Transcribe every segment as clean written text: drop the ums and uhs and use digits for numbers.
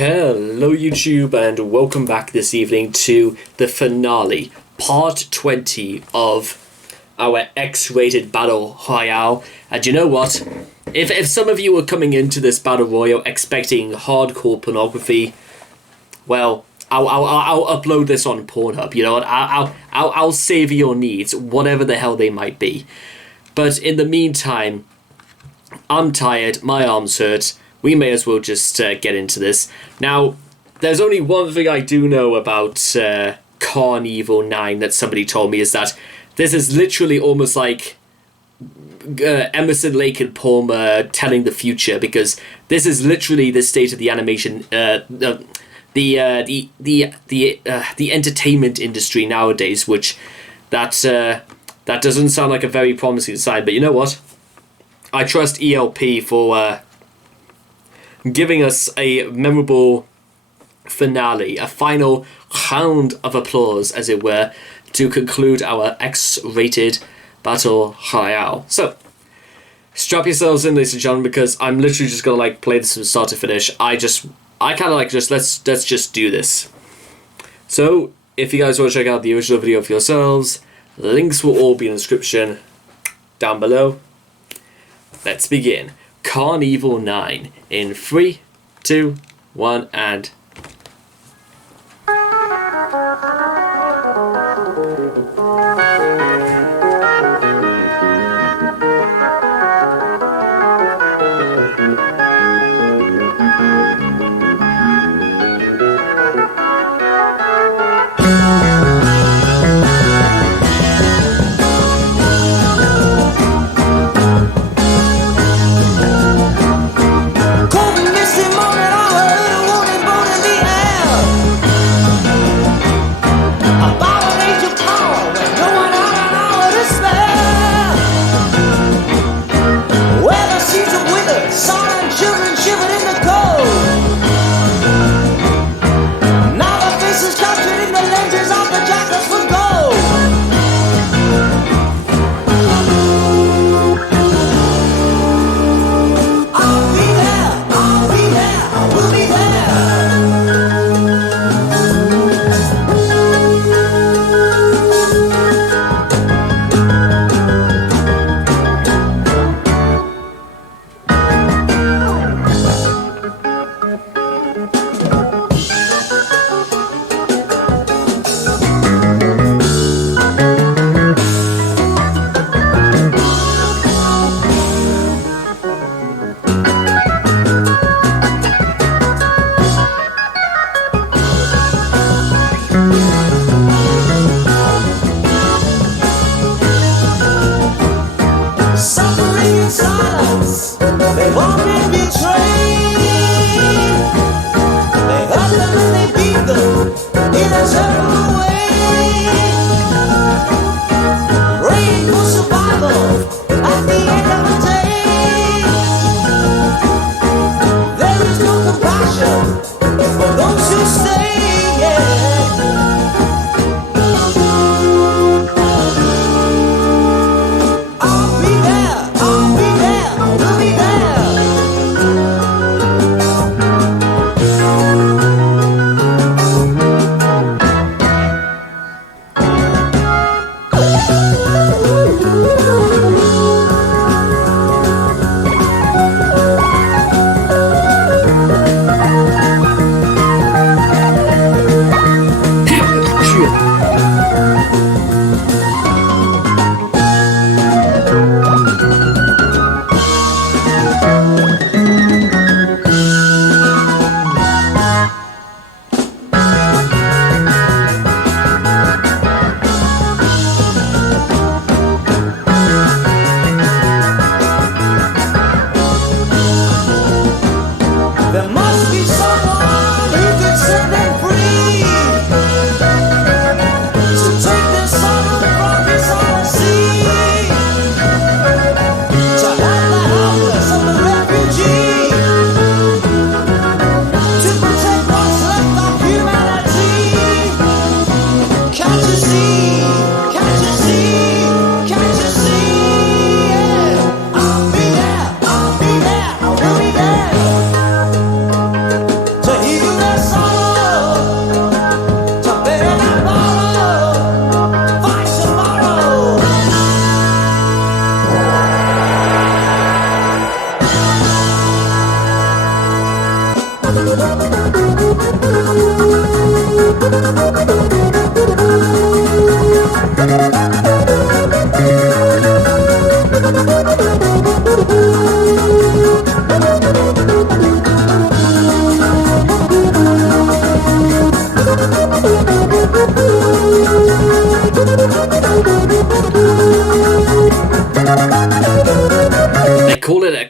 Hello YouTube and welcome back this evening to the finale, part 20 of our X-rated Battle Royale. And you know what? If some of you were coming into this Battle Royale expecting hardcore pornography, well, I'll upload this on Pornhub, you know what? I'll save your needs, whatever the hell they might be. But in the meantime, I'm tired, my arms hurt. We may as well just get into this. Now, there's only one thing I do know about Carnival 9 that somebody told me, is that this is literally almost like Emerson, Lake and Palmer telling the future, because this is literally the state of the animation, the entertainment industry nowadays, which that doesn't sound like a very promising sign. But you know what? I trust ELP for giving us a memorable finale, a final round of applause, as it were, to conclude our X-rated Battle Royale. So, strap yourselves in, ladies and gentlemen, because I'm literally just gonna play this from start to finish. I kind of let's just do this. So, if you guys want to check out the original video for yourselves, links will all be in the description down below. Let's begin. Carnival 9 in 3, 2, 1, and...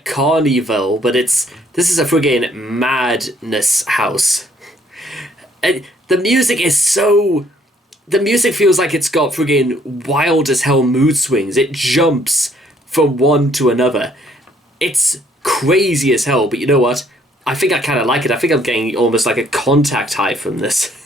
Carnival, but this is a friggin' madness house. And the music feels like it's got friggin' wild as hell mood swings. It jumps from one to another. It's crazy as hell, but you know what? I think I kind of like it. I think I'm getting almost like a contact high from this.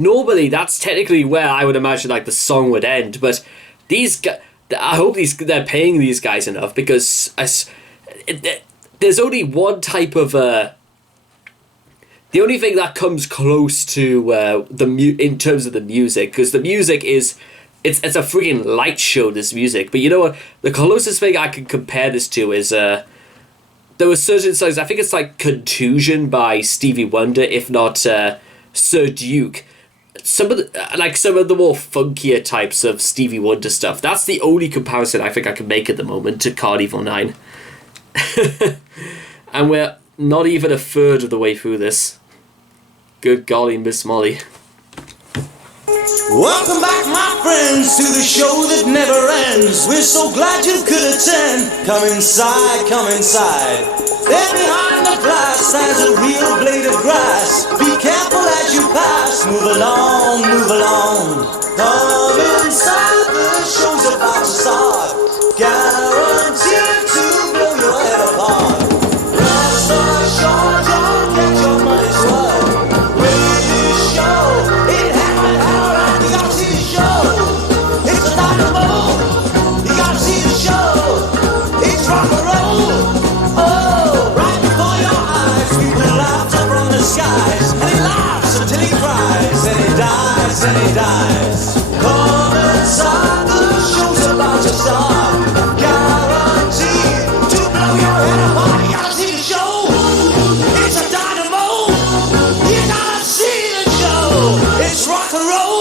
normally that's technically where I would imagine like the song would end, but these guys, I hope they're paying these guys enough, because there's only one type of the only thing that comes close to in terms of the music, because the music is it's a freaking light show, this music. But you know what, the closest thing I can compare this to is there were certain songs, I think it's like Contusion by Stevie Wonder, if not Sir Duke. Some of the more funkier types of Stevie Wonder stuff. That's the only comparison I think I can make at the moment to Carnival 9. And we're not even a third of the way through this. Good golly, Miss Molly. Welcome back, my friends, to the show that never ends. We're so glad you could attend. Come inside, come inside. There behind the glass stands a real blade of grass. Be careful as you pass. Move along, move along. Come inside, the show's about to start. Guaranteed to blow your head apart. Rest assured, you'll get your money's worth. With this show, it happened how right. You gotta see the show. It's a dynamo. You gotta see the show. It's rock and roll. Oh, right before your eyes, people laugh up from the skies, and he laughs until he cries, and he dies, and he dies. Come inside, the show's about to start. Guaranteed to blow your head apart. You gotta see the show. It's a dynamo. You gotta see the show. It's rock and roll.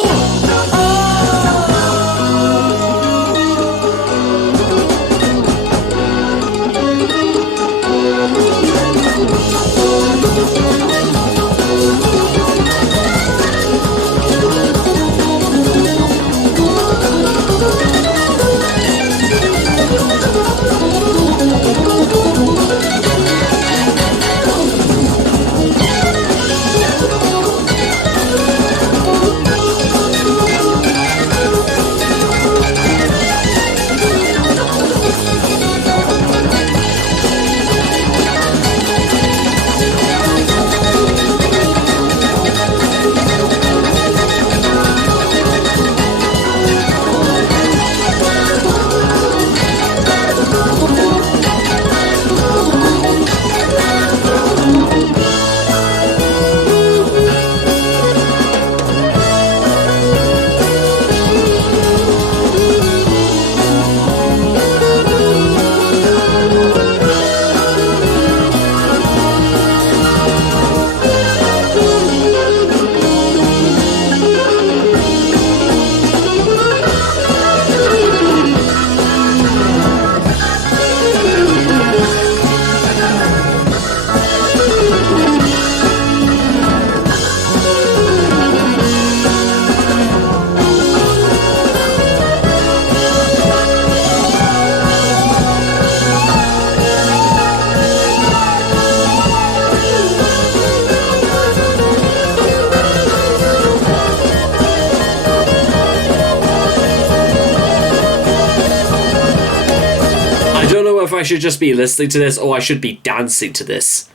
I should just be listening to this or I should be dancing to this.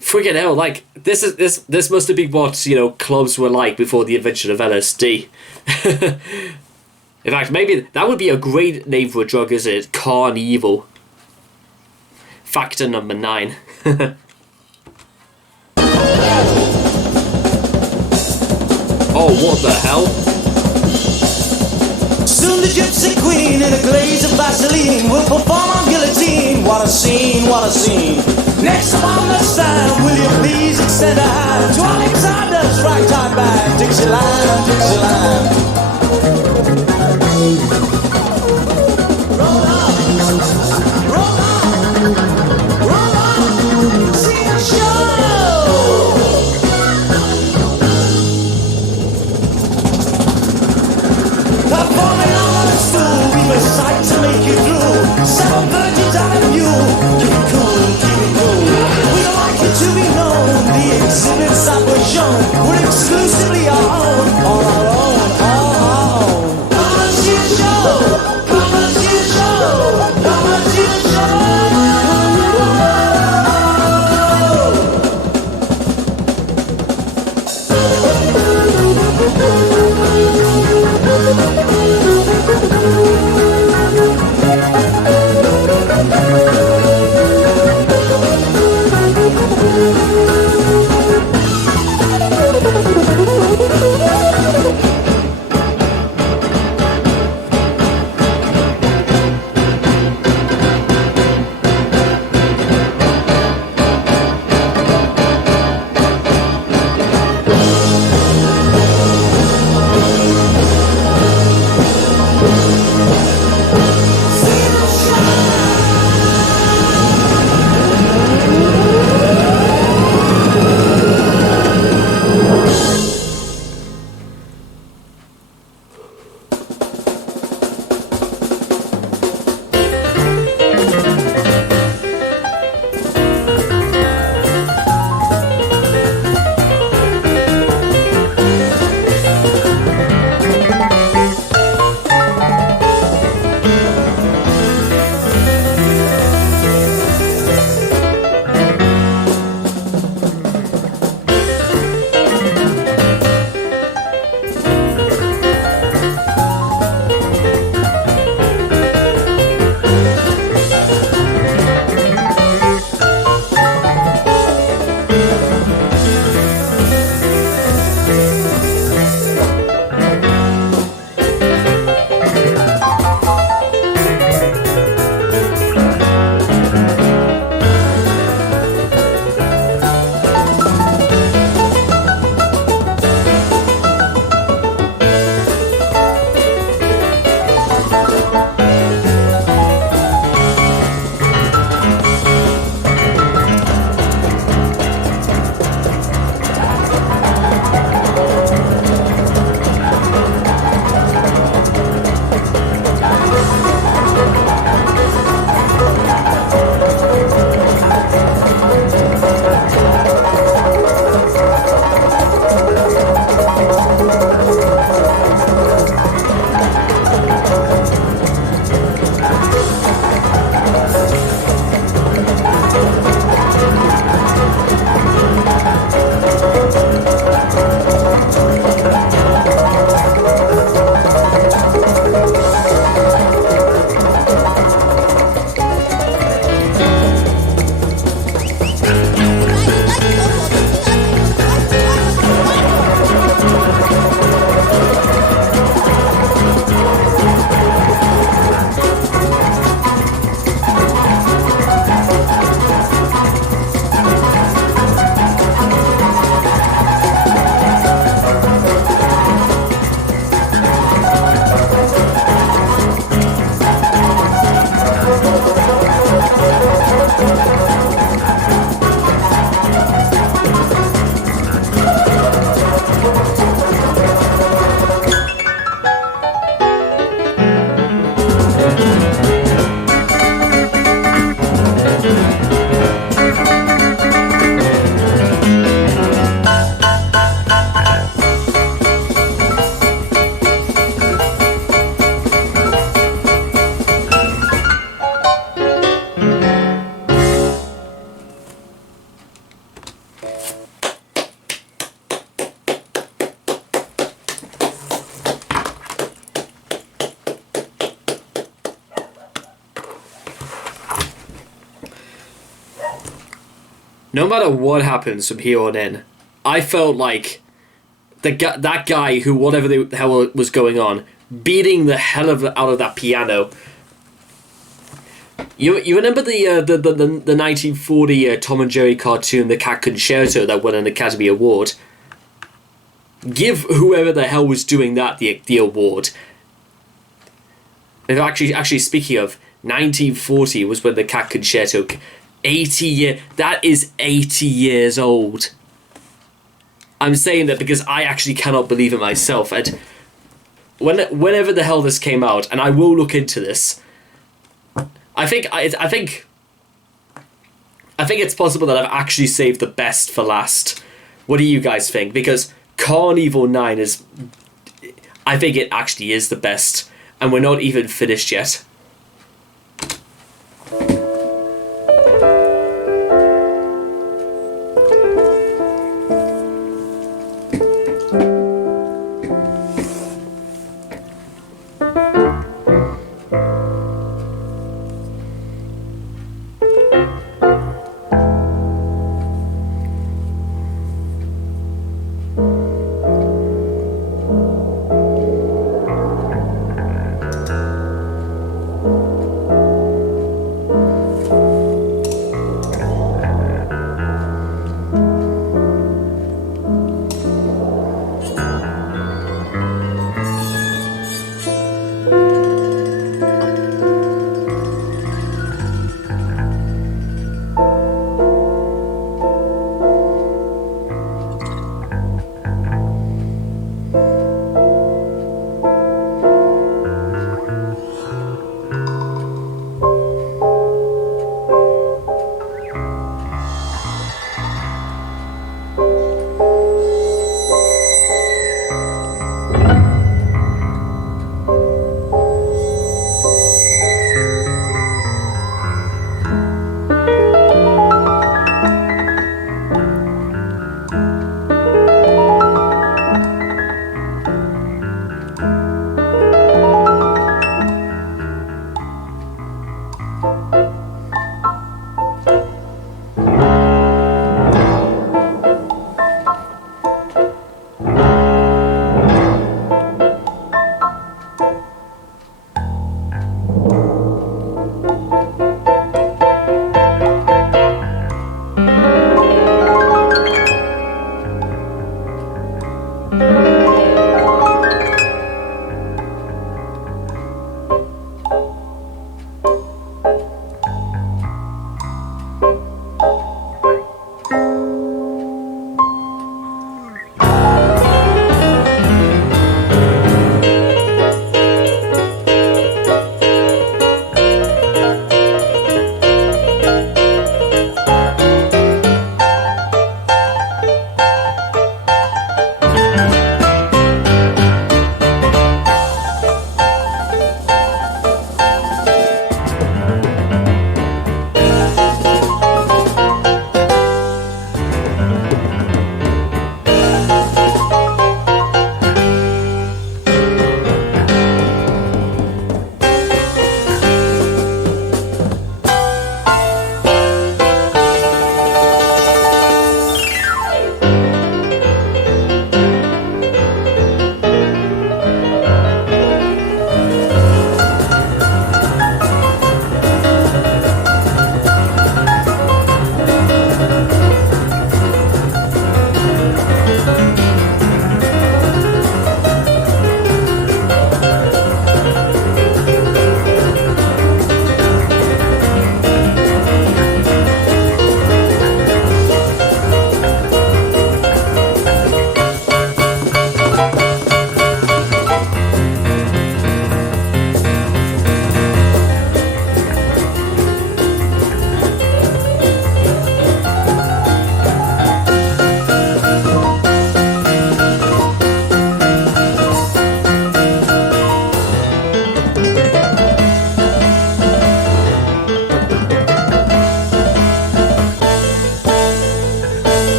Friggin' hell, like this must have been what, you know, clubs were like before the invention of LSD. In fact, maybe that would be a great name for a drug, isn't it? Carnival. Factor number 9. Oh, what the hell? Soon the gypsy queen in a glaze of Vaseline will perform on guillotine. What a scene, what a scene. Next up on the stand, will you please extend a hand to Alexander's ragtime band. Dixieland, Dixieland. Roll on, roll on, roll on, see the show. Performing on the stool, we've a sight to make you through. 7 virgins out of you. Keep it cool, keep it cool. We don't like it to be known. The exhibits that were shown were exclusively our own. All our own, all no matter what happens from here on in, I felt like that guy who, whatever the hell was going on, beating the hell out of that piano. You remember the 1940 Tom and Jerry cartoon, The Cat Concerto, that won an Academy Award? Give whoever the hell was doing that the award. And actually, speaking of, 1940 was when the Cat Concerto. 80 that is 80 years old. I'm saying that because I actually cannot believe it myself. And whenever the hell this came out, and I will look into this. I think it's possible that I've actually saved the best for last. What do you guys think? Because Carnival 9 is... I think it actually is the best. And we're not even finished yet.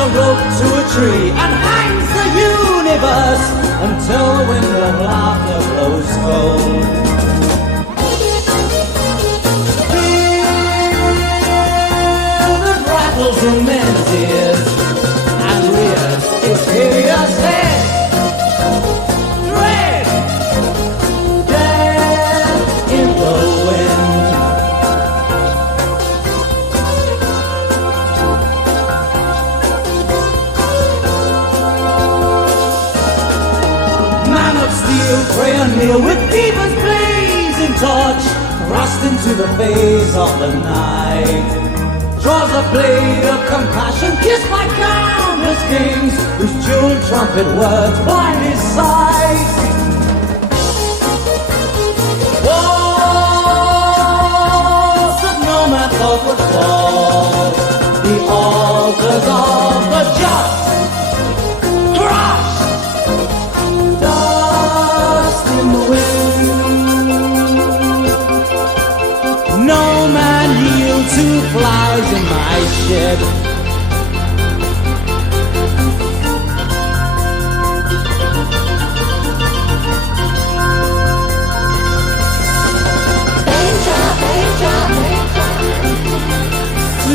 a rope to a tree and hangs the universe until the wind of laughter blows cold. Feel that rattles from men's ears and rears its hideous head. Dread, death in the wind. Man of steel, pray and kneel with deepest blazing torch, thrust into the face of the night. Draws a blade of compassion, kissed by countless kings, whose jeweled trumpet words blind his sight. Walls that no man thought would fall, the altars of the just, crushed, dust in the wind. No man yield to flowers in my ship.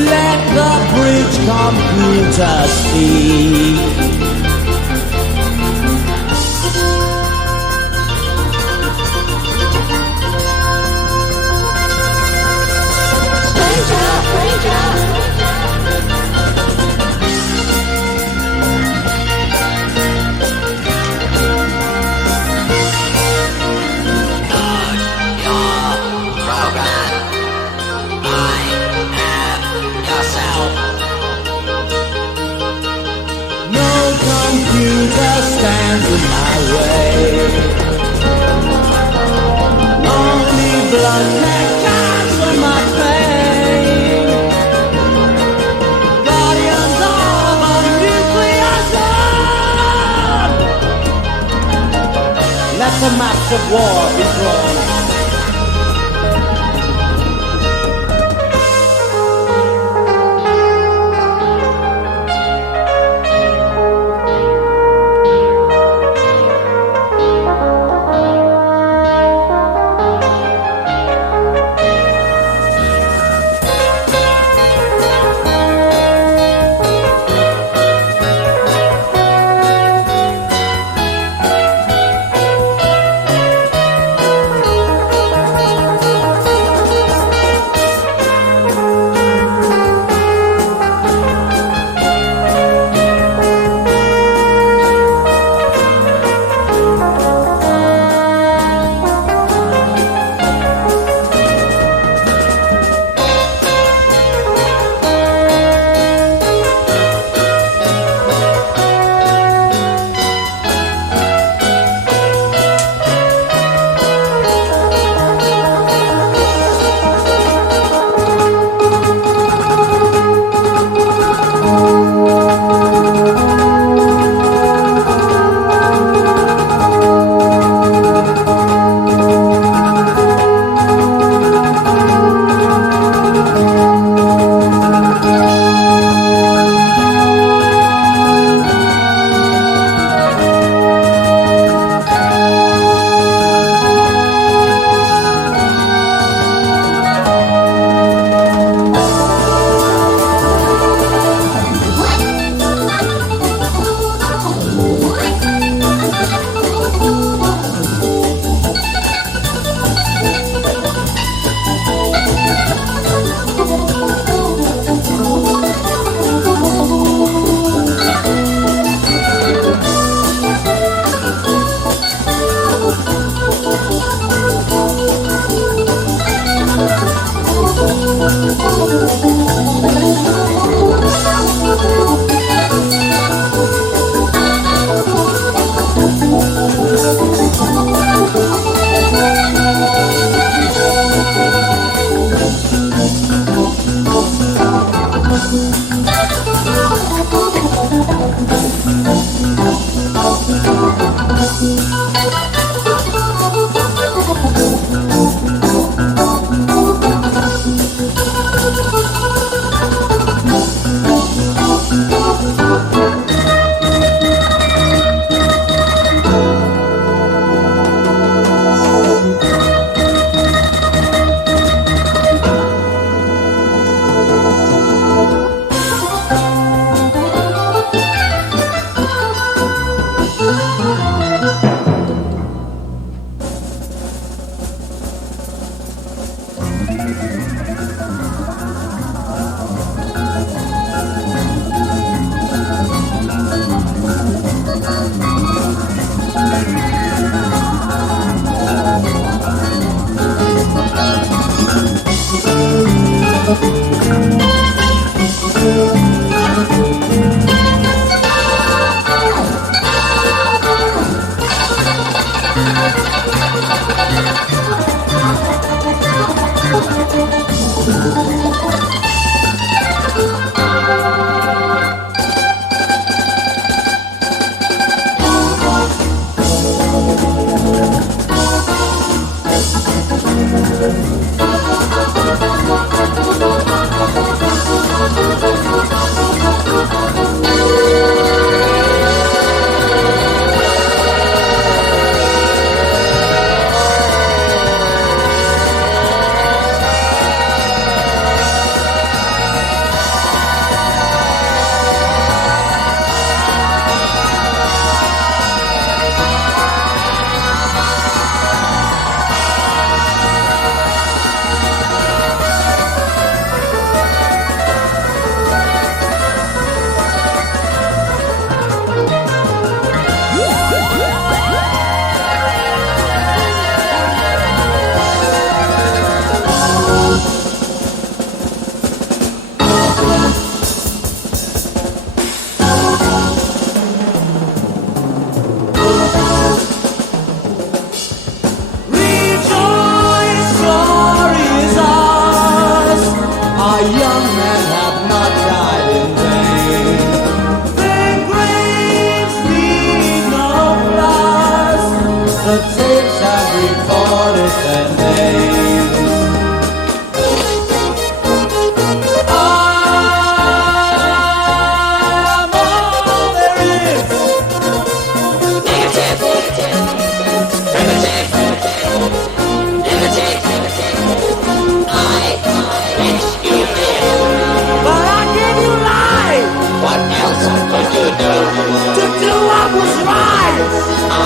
Let the bridge computer speak. Computer stands in my way. Only blood can cancel my pain. Guardians of a nuclear zone. Let the maps of war be drawn.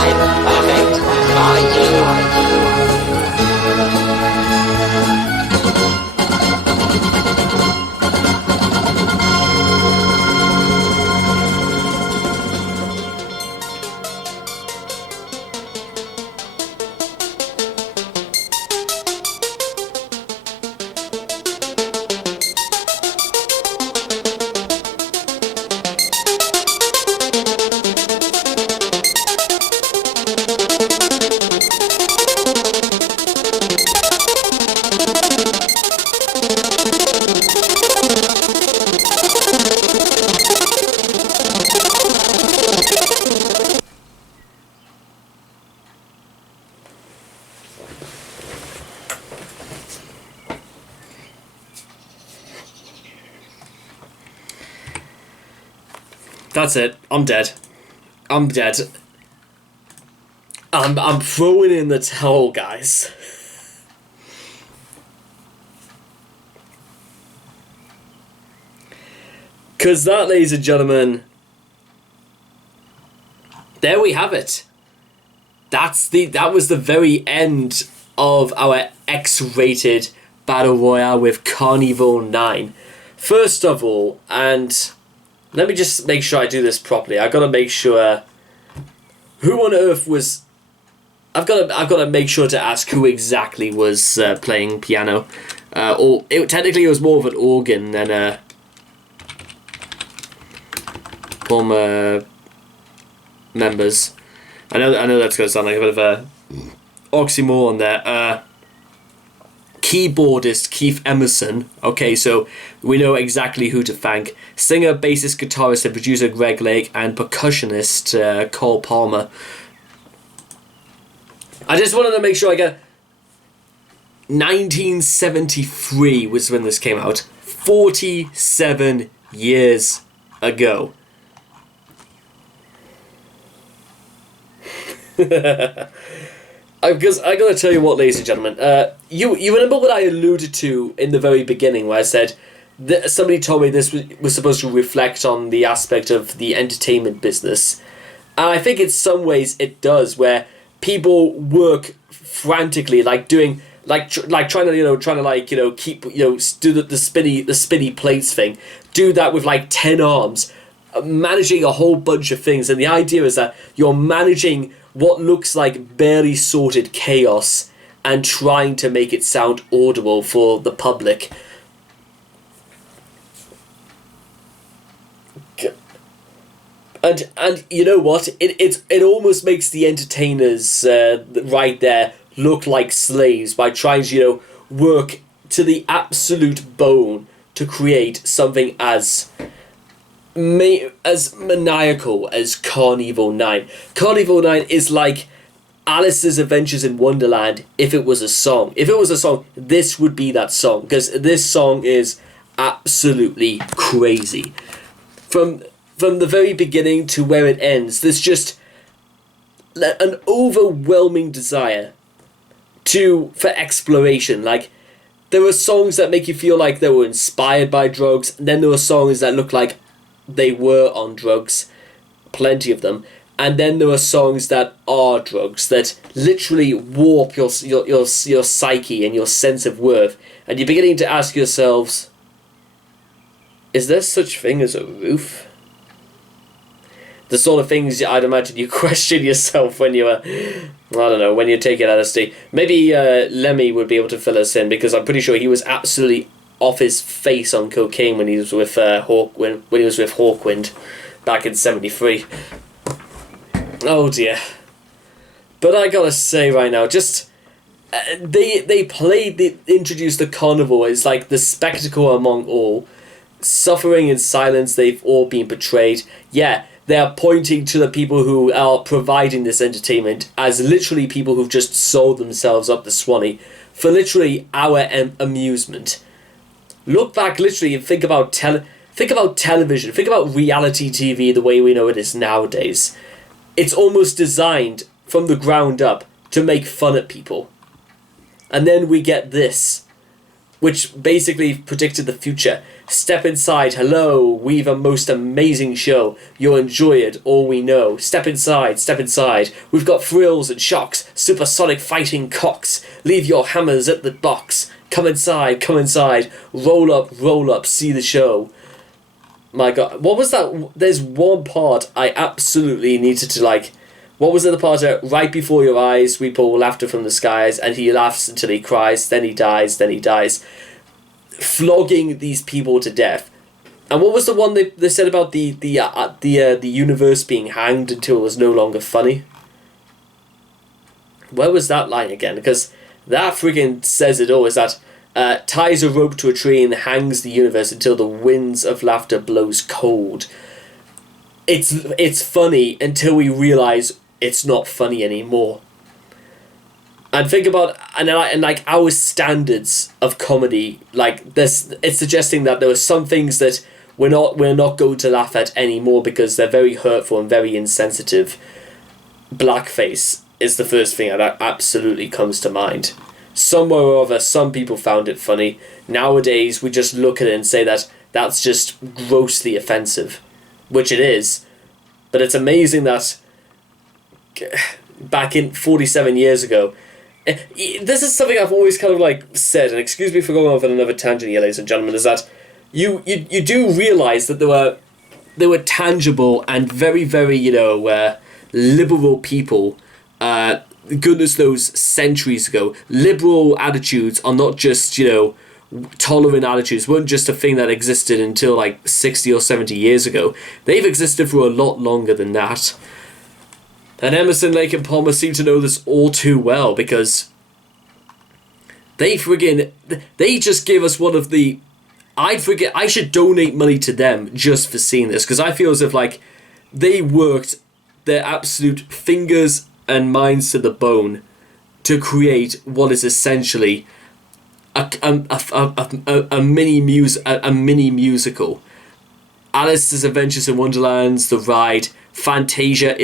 perfect for you. That's it. I'm dead. I'm dead. I'm throwing in the towel, guys. Because that, ladies and gentlemen, there we have it. That was the very end of our X-rated Battle Royale with Carnival 9. First of all, and let me just make sure I do this properly. I've got to make sure who on earth was. I've got to make sure to ask who exactly was playing piano, or technically it was more of an organ than a former members. I know that's going to sound like a bit of a oxymoron there. Keyboardist Keith Emerson. Okay, so we know exactly who to thank. Singer, bassist, guitarist, and producer Greg Lake, and percussionist Cole Palmer. I just wanted to make sure I get. 1973 was when this came out. 47 years ago. Because I gotta tell you what, ladies and gentlemen, you remember what I alluded to in the very beginning, where I said that somebody told me this was supposed to reflect on the aspect of the entertainment business, and I think in some ways it does, where people work frantically, like doing trying to keep do the spinny plates thing, do that with like 10 arms, managing a whole bunch of things, and the idea is that you're managing what looks like barely sorted chaos and trying to make it sound audible for the public. And you know what? It almost makes the entertainers right there look like slaves by trying to work to the absolute bone to create something as maniacal as Carnival 9. Carnival 9 is like Alice's Adventures in Wonderland if it was a song. If it was a song, this would be that song, because this song is absolutely crazy. From the very beginning to where it ends, there's just an overwhelming desire for exploration. Like, there are songs that make you feel like they were inspired by drugs, and then there are songs that look like they were on drugs, plenty of them, and then there are songs that are drugs that literally warp your psyche and your sense of worth, and you're beginning to ask yourselves, is there such thing as a roof? The sort of things I'd imagine you question yourself when you're when you're taking LSD. Maybe Lemmy would be able to fill us in, because I'm pretty sure he was absolutely off his face on cocaine when he was with when he was with Hawkwind back in '73. Oh dear. But I gotta say right now, just they introduced the carnival as like the spectacle among all. Suffering in silence, they've all been portrayed. Yeah, they are pointing to the people who are providing this entertainment as literally people who've just sold themselves up the Swanee for literally our amusement. Look back literally and think about television, think about reality TV the way we know it is nowadays. It's almost designed from the ground up to make fun at people. And then we get this, which basically predicted the future. Step inside. Hello, we've a most amazing show. You'll enjoy it, all we know. Step inside, step inside. We've got thrills and shocks, supersonic fighting cocks. Leave your hammers at the box. Come inside, come inside. Roll up, see the show. My God, what was that? There's one part I absolutely needed to like. What was the part right before your eyes we pour laughter from the skies, and he laughs until he cries, then he dies, then he dies. Flogging these people to death. And what was the one they said about the universe being hanged until it was no longer funny? Where was that line again? Because that freaking says it all. Is that ties a rope to a tree and hangs the universe until the winds of laughter blows cold. It's funny until we realise it's not funny anymore. And think about and like our standards of comedy, like this, it's suggesting that there are some things that we're not going to laugh at anymore because they're very hurtful and very insensitive. Blackface is the first thing that absolutely comes to mind. Somewhere or other, some people found it funny. Nowadays, we just look at it and say that that's just grossly offensive, which it is. But it's amazing that back in 47 years ago. This is something I've always kind of like said, and excuse me for going off on another tangent here, ladies and gentlemen, is that you do realise that there were tangible and very, very, liberal people, goodness knows, centuries ago. Liberal attitudes are not just, tolerant attitudes, weren't just a thing that existed until like 60 or 70 years ago. They've existed for a lot longer than that. And Emerson, Lake and Palmer seem to know this all too well because they just gave us one of the... I should donate money to them just for seeing this because I feel as if like they worked their absolute fingers and minds to the bone to create what is essentially a mini musical. Alice's Adventures in Wonderlands, The Ride, Fantasia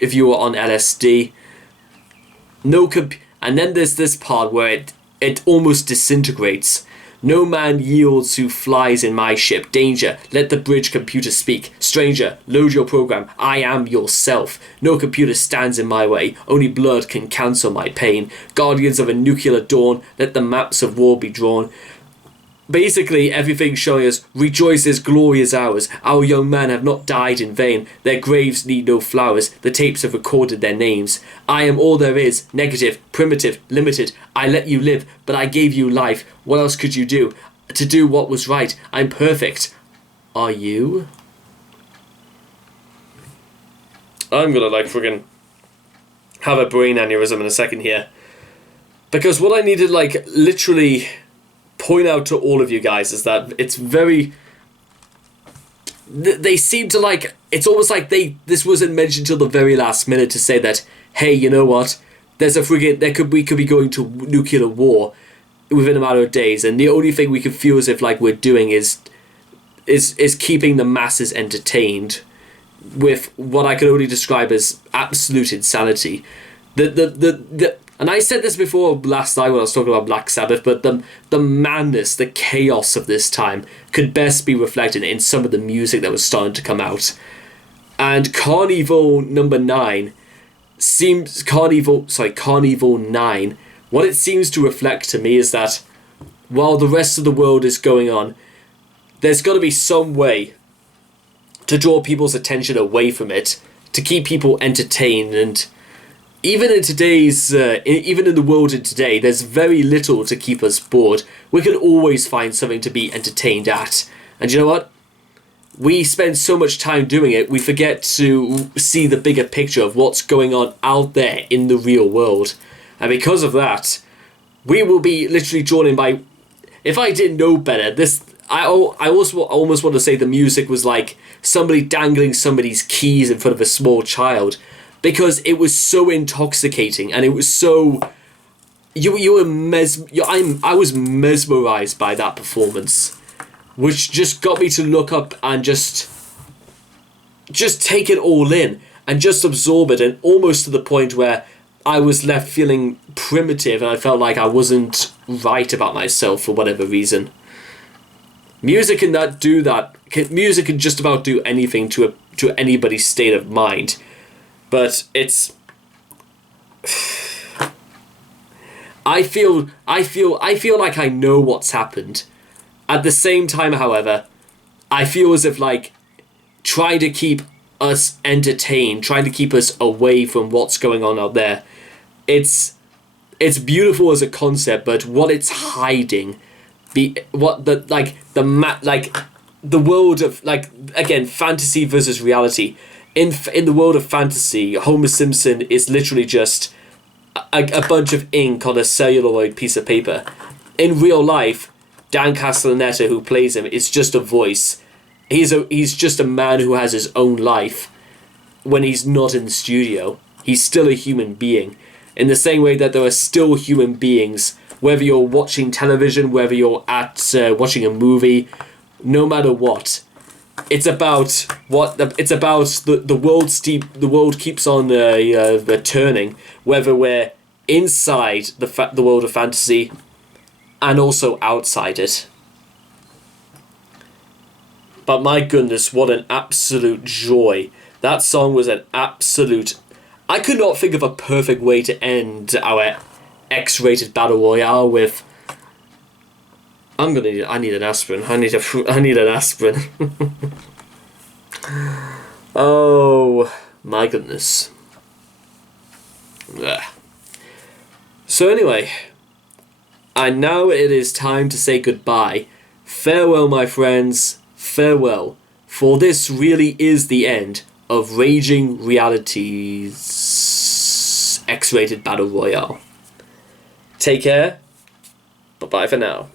if you were on LSD. And then there's this part where it almost disintegrates. No man yields who flies in my ship. Danger, let the bridge computer speak. Stranger, load your program. I am yourself. No computer stands in my way. Only blood can cancel my pain. Guardians of a nuclear dawn, let the maps of war be drawn. Basically, everything showing us, rejoice is glorious hours. Our young men have not died in vain. Their graves need no flowers. The tapes have recorded their names. I am all there is. Negative, primitive, limited. I let you live, but I gave you life. What else could you do? To do what was right. I'm perfect. Are you? I'm gonna friggin' have a brain aneurysm in a second here. Because what I needed literally point out to all of you guys is that it's very... They seem to it's almost like this wasn't mentioned till the very last minute to say that, hey, you know what? There's a friggin' we could be going to nuclear war within a matter of days, and the only thing we can feel as if we're doing is keeping the masses entertained with what I could only describe as absolute insanity. And I said this before last night when I was talking about Black Sabbath, but the madness, the chaos of this time could best be reflected in some of the music that was starting to come out. And Carnival 9 Carnival 9, what it seems to reflect to me is that while the rest of the world is going on, there's got to be some way to draw people's attention away from it, to keep people entertained. And even in today's, even in the world in today, there's very little to keep us bored. We can always find something to be entertained at. And you know what? We spend so much time doing it, we forget to see the bigger picture of what's going on out there in the real world. And because of that, we will be literally drawn in by... If I didn't know better, I also almost want to say the music was like somebody dangling somebody's keys in front of a small child. Because it was so intoxicating, and it was so... I was mesmerised by that performance, which just got me to look up and just take it all in and just absorb it, and almost to the point where I was left feeling primitive and I felt like I wasn't right about myself for whatever reason. Music can do that. Music can just about do anything to anybody's state of mind, but it's. I feel like I know what's happened. At the same time, however, I feel as if like trying to keep us entertained, trying to keep us away from what's going on out there. It's beautiful as a concept, but what it's hiding, the world of like again fantasy versus reality. In the world of fantasy, Homer Simpson is literally just a bunch of ink on a celluloid piece of paper. In real life, Dan Castellaneta, who plays him, is just a voice. He's just a man who has his own life. When he's not in the studio, he's still a human being. In the same way that there are still human beings, whether you're watching television, whether you're watching a movie, no matter what. It's about the world keeps on turning, whether we're inside the world of fantasy and also outside it. But my goodness, what an absolute joy. That song was an absolute... I could not think of a perfect way to end our X-rated battle royale with... I need an aspirin. I need an aspirin. Oh, my goodness. Ugh. So anyway, and now it is time to say goodbye. Farewell, my friends. Farewell. For this really is the end of Raging Reality's X-rated battle royale. Take care. Bye-bye for now.